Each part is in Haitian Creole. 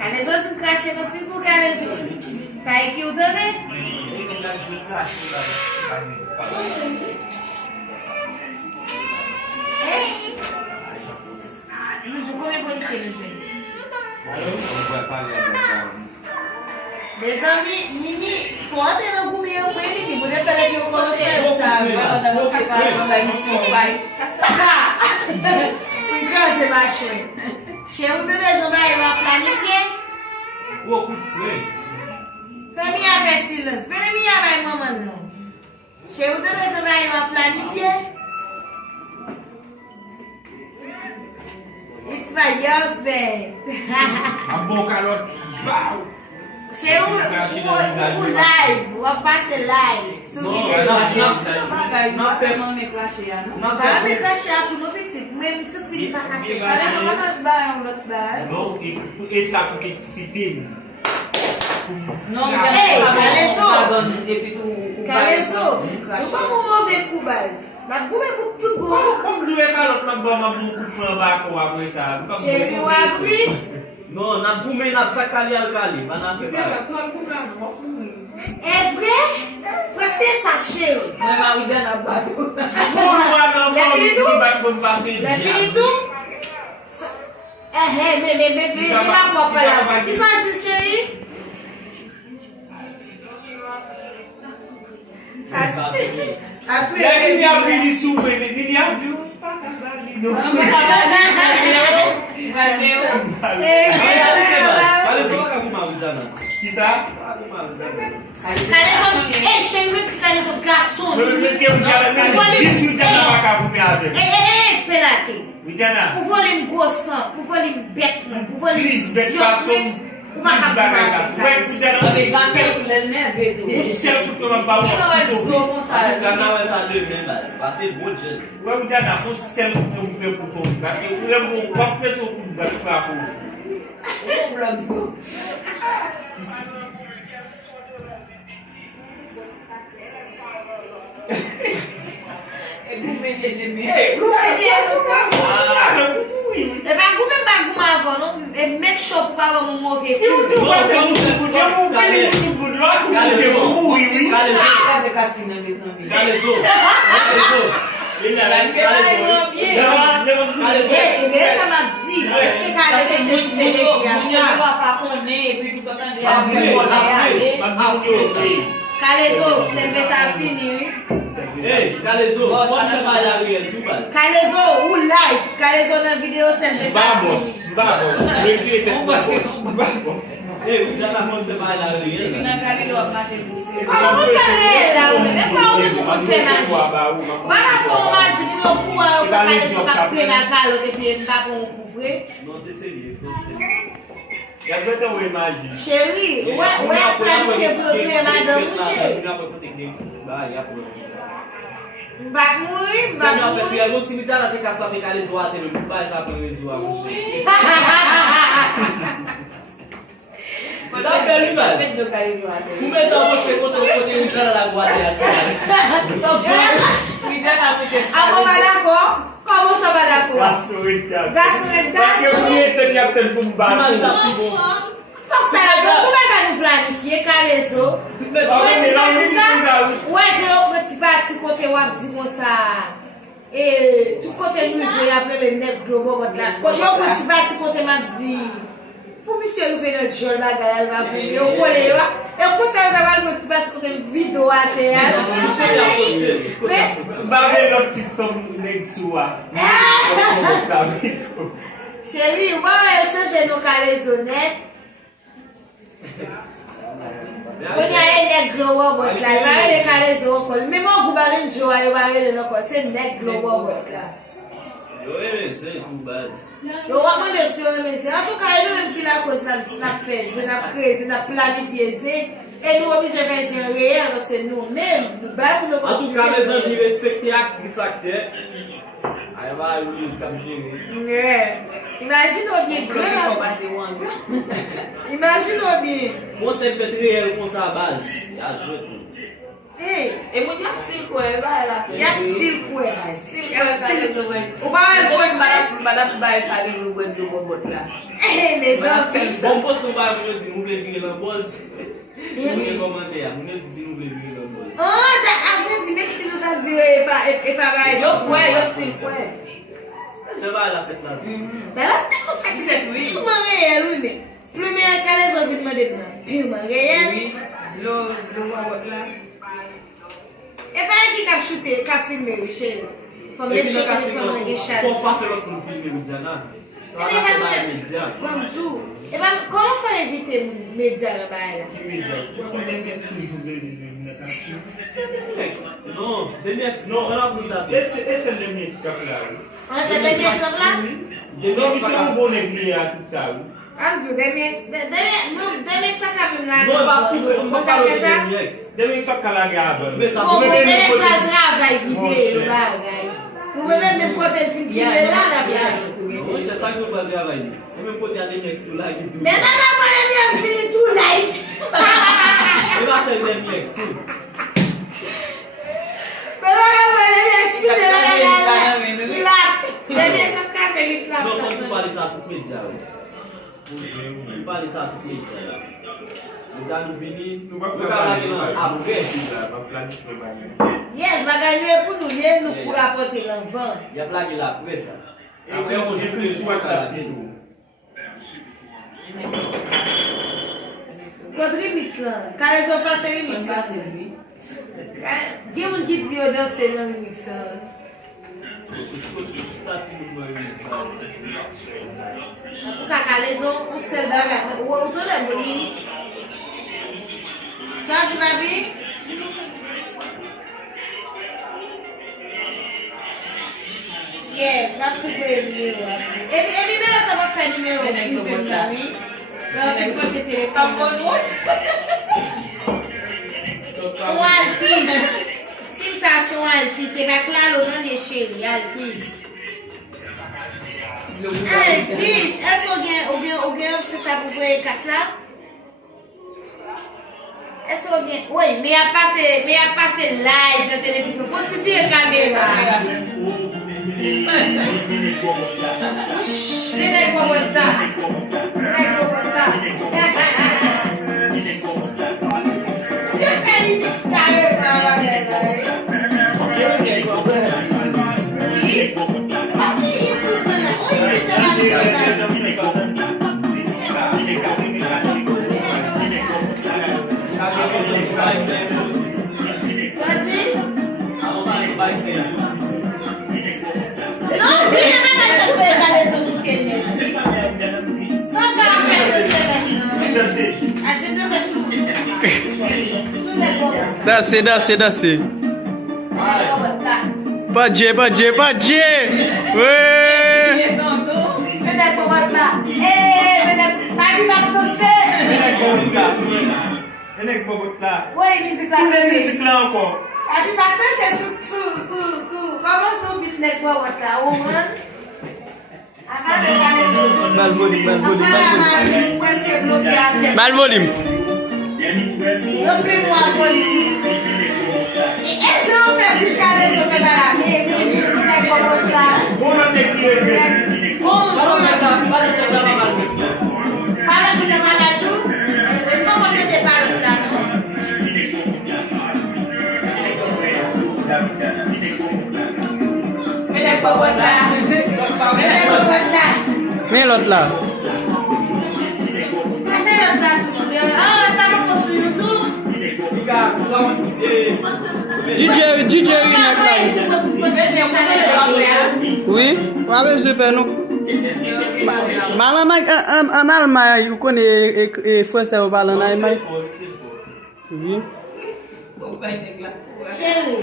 Care zot îmi crașe în frigul, care zot? Care chiudă-ne? Nu știu cum e polițiile. Deci, mimi, foarte răgum eu cu ele, putem să le fiu conserta. Nu se pare la misiune, vai. Da! În casă, mașă. Și eu de deja mai la planifice? O, cu play. Femeia vesilă, spune mia mai mamă nu. Și eu de deja mai la planifice? It's my husband. Am bom calor. Bau! Și eu un live, o pasă live. Não tem mãe me clashe ya, não? Não me clashe ya, tu não te ții, mesmo se ții pra café. Mas eu não vou dar um outro dar. Não, e sabe o que se tem? Não, Ei, Calezo! Calezo! Nu vamos mover cubas. Mas como é muito bom. Como tu é calor pra bomba pra baco a coisa? Cheio abri. Non, nan poumen ap sakali alkali, pa nan fe pala. É vrai? Você sacheu? Mas a vida na batu. Le finito? Me la copa lá. Que só existe aí? Lagi dia beli di sumber, ini dia beli pak kasar di Calezo waka kumawi jana. Kisa? Ei, cheio de calezo, garçom. Porque o cara não existe o dia na capa piada. Ei, pera aqui. Ujana. Por volume goção, por volume beck, por volume Please, bet garçom. Uma rapaz. Ué, ujana. O céu que tu não vai Quem não vai dizer o Gonçalo? Kana wè sa lè men ba, se pase bon jen. Ué, ujana, o céu que tu não vai fazer. Eu lembro o quanto que tu vai ficar com. Make sure para não mover. Se eu te fazer um tipo, eu vou ver um bloco, Calezo! Ele era Calezo! Essa mabzi, esse cara tem que Calezo, você pensa fini? Ei, Calezo, pode trabalhar ele, tu vai. Calezo, o live, Calezo na vídeo você pensa. Vamos. Ei, já na mão de trabalhar ele. Como você lê, não é qual o que você mais. Para formar de loucura, eu vou fazer isso para plena calo que ele tá com o couvre. Não sei se ele. E agora eu imagino. Chérie, ouais, planifier pour le madame, chérie. Não, porque eu vou se imitar até que a família ele zoar, ele não vai saber ele zoar. Foi dar pelo embaixo. Começou a mostrar quanto eu podia entrar na guarda. Agora vai dar cor? Como você vai dar cor? Gasolina. Eu queria ter já ter um barco. Só que será que você vai planifier, Calezo? Ouais, j'ai un petit parti côté wap di comme ça. Et tout côté nous il appeler le nèg global là. Quand yo petit parti côté m'a dit pour monsieur arriver dans jol bagay elle va pour yo coller yo. Et pour ça ça va le petit parti côté vidéo à terre. Mais Bagay no TikTok nèg soa. chérie, on va changer nos Calezo net. When you are in the global work, like I Calezo call. Me mo gubarin jo ayo bare no ko say net global work la. Eu ele sei com base. Yo wa mo de so me say, a to ka ilo même ki la cause na faire, na créer, na planifier, et nous obligé faire c'est réel parce que nous même nous ba pour En tout cas, les amis respecter actrice acteur. Aí vai o livro caminho. Imagine bien Imagine bien. Você peut réel com sa base. Il a joué tout. E mwen yak stil kwe, ba la fe. Yak stil kwe. Stil kwe kalezo wè. Ou ba wè fos Madame bay kalezo wè do bobot la. mes enfants. Bon post nou ba mwen di mwen vile lan boz. Mwen komante ya, mwen di mwen vile lan boz. Oh, avè di mek si nou ta di e pa bay. Yo kwe, yo stil kwe. Je va la fête là. Ben la te kon fèk fèk. Purman reyel, oui, men. Plume kalezo vin mwen det nan. Purman reyel. Oui, lo bobot la. E pa yon ki kap chute, kap filme yon chè. Fòm E met ki chè nan kè kasi fòm an gen chal. kon pa fè lò kon filme media nan. E ba, koman fò evite media la ba la? Non, Demex, non, on a pou sa. Ese Demex kap la. An se demye sop la? Non, mi se ou bon ekli a tout sa ou. Amdou, demye sa kamim la. Non, pa pou, on pa palo de Demex. Demex sa kalage avan. Mais ça Bon, peut demye être sa travay vide yon bagay. Nou mè mèm kote film filme la na bla. non, c'est ça que vous faites travail. Et même côté à Demex tout là qui tout. Men nan pa mwen mè yon fini tout life. Et là c'est Demex tout. Men nan pa mwen mè yon fini la demye sa kase lik la. Non, quand vous parlez ça à tout média. Vous parlez ça à tout média. Vous allez nous venir, Nou pa vous allez là après. Yes, bagay nou pou nou liye nou pou rapote l'enfant. Il y a blague là après ça. Après, on dit que le soir, ça fait tout. Kod remix lan, kare zo pase remix lan. Gen moun ki di yo danse nan remix lan. Pou ka kare zo, pou sel baga, ou to la mouni. Sa di babi? Yes, la pou pou e numero. E numero sa pa fè numero. Se nek yo bot la. La pou pou te telefon. Tampon what? Un altis. Sim sa son altis. E bak la lo nan ye cheri. Altis. Altis. Est-ce ou gen se sa pou pou e kat la? Est-ce ou gen? Oui, me a pase live nan televizyon. Fon ti piye kamera. Menek bobota. Yo fè remix kare pa la men la. Pati yon pou fè la. O yon internasyon non, bien mana se fè kare zo nou kenye. San ka fè se se men. Ate danse sou. Sou le bobota. Danse. Padje. Ouais. Menek bobota. Menek, papi bak tose. Menek bobot la. Oui, musique la. Pou le musique la ankon. Papi bak tose sou. Koman sou bit nek bobota? Ou man? Akan de kare zo. Mal volume. Pweske bloke ante. Mal volume. Yo pli mwa volume. E jen fè bouche kare zo fè barame. Menek bobota. Bon an ekli e ze. Para kou de magadou. Fò kote de parou la nou. Menek bobota. Men l'autre là. Ase lot la tou. An la ta nou pou sou YouTube. DJ Rinak là. Oui, avec je fais nous. Malan en Allemagne, il connaît français au ballon en Allemagne. Oui. Chéri.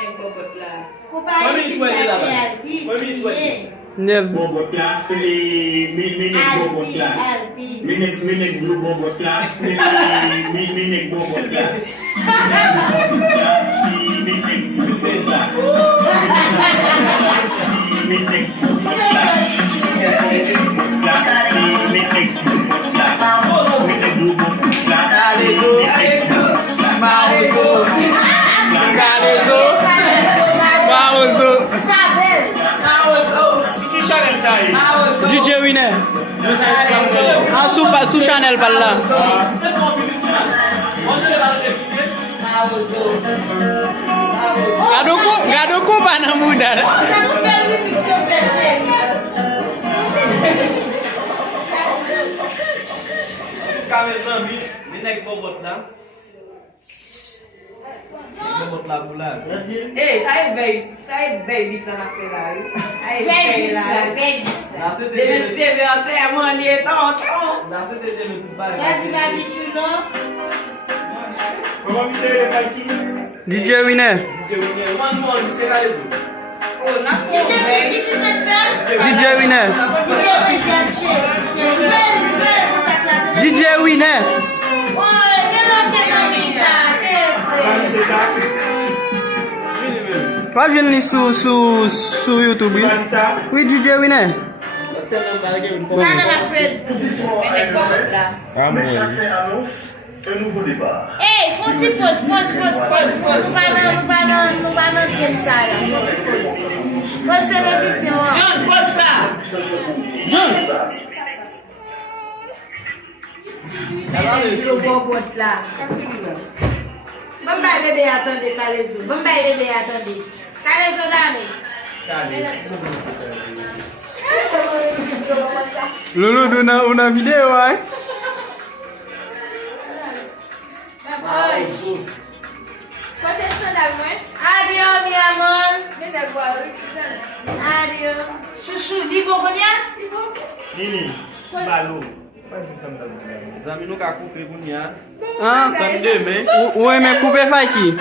Menek bobot la. Kou pa yon si sa se altis. Neuf. Bobot la, menek bobot la. Altis. Menek blue bobot la. Menek bobot la. Menek bobot la. Allez, go. wine. Sous Chanel par là. Gado ko pa na muda. Kame zami, nek bobot la. Bobot la pou la. Eh, sa e vey bis nan apre la. A e vey la. Deve se teve an te mani etan. La se te deme pou ba. Vas-y, babi, tu l'as? Comment vous savez les qui? DJ Winner. One more, mi se la lezo. Oh, nan DJ Winner, qui tu te fais? DJ Winner. DJ Winner, DJ Winner. ouais, mais l'homme qui est dans Comment c'est ça? Pas venir sur YouTube. Oui. Comment ça? Oui, DJ Winner. ça, là, ma friend. nek bobot la. Hey, faut que tu poses. Nous parlons de ça, là. Pose télévision. John, pose sa. Le bobot, là. Bon, bah, bébé, attendez, pas les autres. Bon, bah, bébé, attendez. Ça, les autres, dames. Lolo dona una video, hein? Adiós, mi amor. Adiós. Chouchou, libo, konya? Nini, balo. Zami nou ka koupe pou nya. Ah, Tan deme. ou aime couper faki?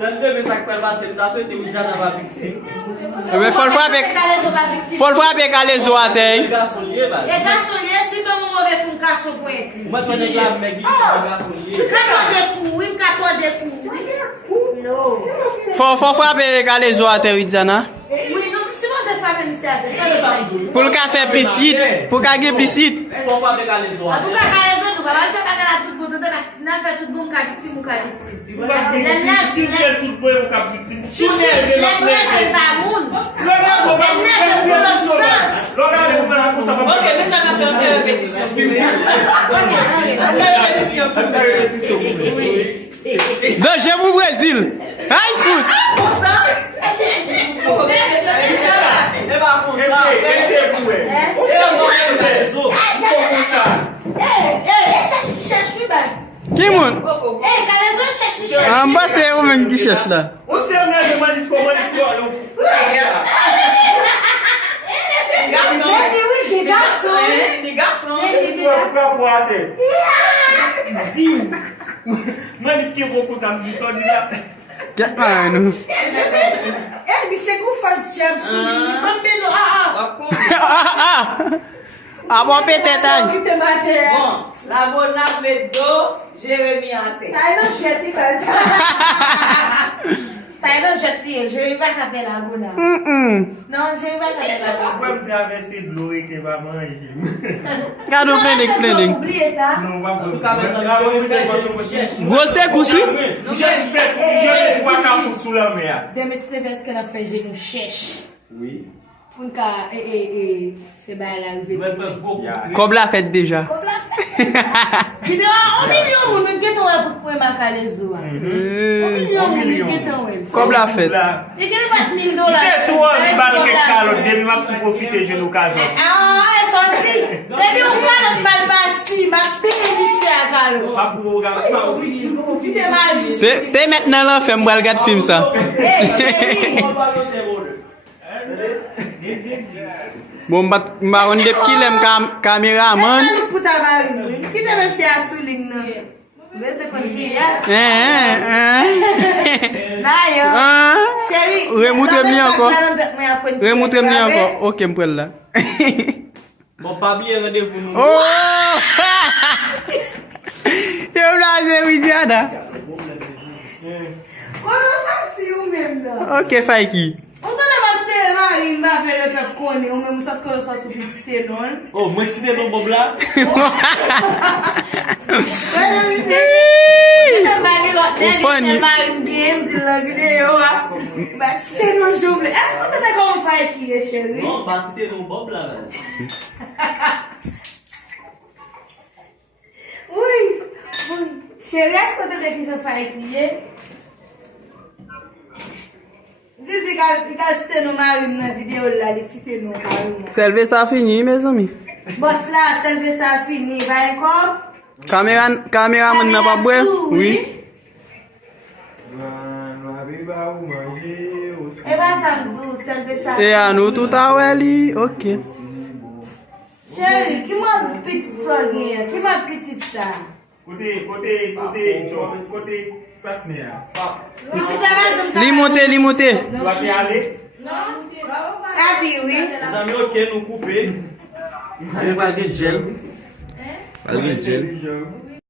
Tan deme sak pel base, ta souete ou djana va victime. Mais faut le frapper calezo à terre. Garçon liye ba. E garçon, si tout le monde veut qu'on casse au point. Mwen to nek la mek li garçon liye. Kato de kou. Non. Faut frapper calezo à terre, Idzana. Oui, non, si vous êtes femme, c'est ça. Pour le café plicite, pour gagner plicite. Fon pa mek ale zo En a. tout cas, raison, nous allons faire bagarre à tout le monde, parce que sinon, fait tout le monde qui a victime ou qui a victime. Si vous faites tout le monde au capitaine, si vous Les brefs, c'est pas moun. Ok, mais ça n'a fait une répétition. Danger pour Brésil. Aïe foot. Pour ça? E ba kon sa. Cherche lui, base. Qui moun? Eh, quand les autres cherchent, En bas c'est où même qui cherche là. On sait on a demandé comment il faut alors. Des garçons. Des garçons. Pour aller. Mani qui beaucoup ça me dit ça dit là. Get man. Eh, mais c'est qu'on fasse jam sur lui. Ah bon peut-être. Qui te matait. Bon, la bonne met do, Jérémy en tête. Ça y est, je vais ça. Ça y est, je vais pas taper la boule. Non, je vais pas taper la boule. Pourquoi me traverser de l'eau et que va manger? Regarde planning. Oubliez ça. Non, on va En tout cas, mais ça Gros sec aussi? Je vois qu'un fou sous la mer. Demain, c'est parce qu'on a fait, je nous cherche. Oui. Pour nous, c'est bien l'arrivée. Comme la fête déjà. Vidéo, 1 million, on nous guette pour marquer les eaux. 1 million, on nous guette. Comme la fête. Il y a pas $1,000. C'est toi, les balles que Carlo, dès m'a tout profiter de l'occasion. Ah, elles sont ici. Depuis on parle de mal bâti, ma paix ici à Carlo. Pas pour regarder. Profitez mal. T'es maintenant là, fais moi regarde film ça. Eh, chérie. Bon, on de qui l'aime caméraman. Ça nous pour ta mari. Qui te met à souligne non? Mais c'est comme qui là? Là yo. Chérie. Remonte-moi encore. Remonte-moi encore. OK, me prends là. Bon, pas bien rendez-vous nous. Oh! Yo là, c'est Widiana. Comment ça c'est ou même là? OK, Faiki. On t'en a passé mari, m'a fait le peuple connaît, ou même ça que ça tout visiter non? Oh, moi excité non Bob là. Ouais, c'est mari Nelly Marine bien dit la vidéo. C'était non j'oublie. Est-ce que tu as comment faire qui est chérie? Non, pas c'était nos bob là. Oui. Chérie, est-ce que tu as des choses faire qui est? Dis-lui que c'était nos marines dans la vidéo là, c'était nos marines. Selve ça fini, mes amis. Boss là, selve ça fini. Va encore? Caméraman n'a pas boire? Oui. Et bien, ça me dit, selve ça. Et à nous tout à l'heure, ok. Chérie, qui m'a petite soeur? Qui m'a petite ça? Côté partenaire. Petite amage. Limoté. Tu vas y aller? Ah puis oui. Les amis, ok, nous couper. Allez, pas de gel. Pas de gel.